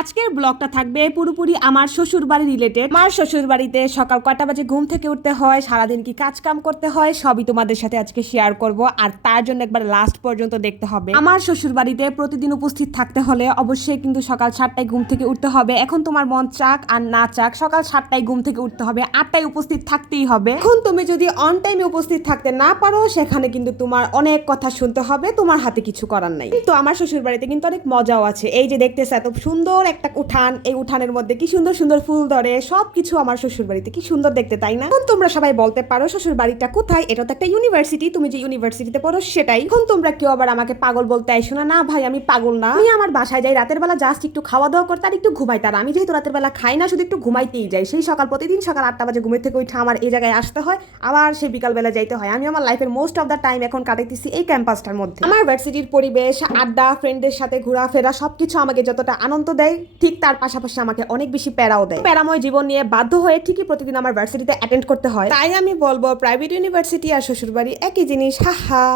আজকের ব্লগটা থাকবে পুরোপুরি আমার শ্বশুর বাড়ি রিলেটেড। আমার শ্বশুর বাড়িতে সকাল কয়টা বাজে ঘুম থেকে উঠতে হয়, সারাদিন কি কাজ কাম করতে হয়, সবই তোমাদের সাথে আজকে শেয়ার করব। আর তার জন্য একবার লাস্ট পর্যন্ত দেখতে হবে। আমার শ্বশুর বাড়িতে প্রতিদিন উপস্থিত থাকতে হলে অবশ্যই কিন্তু সকাল 7টায় ঘুম থেকে উঠতে হবে। এখন তোমার মন চাক আর না চাক, সকাল 7টায় ঘুম থেকে উঠতে হবে, 8টায় উপস্থিত থাকতেই হবে। এখন তুমি যদি অন টাইমে উপস্থিত থাকতে না পারো, সেখানে কিন্তু তোমার অনেক কথা শুনতে হবে, তোমার হাতে কিছু করার নাই। তো আমার শ্বশুর বাড়িতে কিন্তু অনেক মজাও আছে। এই যে দেখতেছে এত সুন্দর একটা উঠান, এই উঠানের মধ্যে কি সুন্দর সুন্দর ফুল ধরে, সবকিছু আমার শ্বশুর বাড়িতে কি সুন্দর দেখতে, তাই না? এখন তোমরা সবাই বলতে পারো শ্বশুর বাড়িটা কোথায়? এটা তো একটা ইউনিভার্সিটি, তুমি যে ইউনিভার্সিটিতে পড়ো সেটাই। এখন তোমরা কেউ আবার আমাকে পাগল বলতে আইসো না। না ভাই, আমি পাগল না। আমি আমার বাসায় যাই রাতের বেলা, জাস্ট একটু খাওয়া দাওয়া করতে আর একটু ঘুমাই। তার আমি যেহেতু রাতের বেলা খাই না, শুধু একটু ঘুমাইতেই যাই। সেই সকাল প্রতিদিন সকাল 8টা বাজে ঘুমের থেকে উঠে আমার এই জায়গায় আসতে হয়, আবার সেই বিকাল বেলা যাইতে হয়। আমি আমার লাইফের মোস্ট অফ দ্য টাইম এখন কাটাইতেছি এই ক্যাম্পাসটার মধ্যে। আমার ভার্সিটির পরিবেশ, আড্ডা, ফ্রেন্ডদের সাথে ঘোরাফেরা সবকিছু আমাকে যতটা আনন্দ দেয়, ঠিক তার পাশাপাশি আমাকে অনেক বেশি প্যারাও দেয়। প্যারাময় জীবন নিয়ে বাধ্য হয়ে ঠিকই প্রতিদিন আমার ভার্সিটিতে অ্যাটেন্ড করতে হয়। তাই আমি বলবো প্রাইভেট ইউনিভার্সিটি আর শ্বশুরবাড়ি একই জিনিস। হা হা।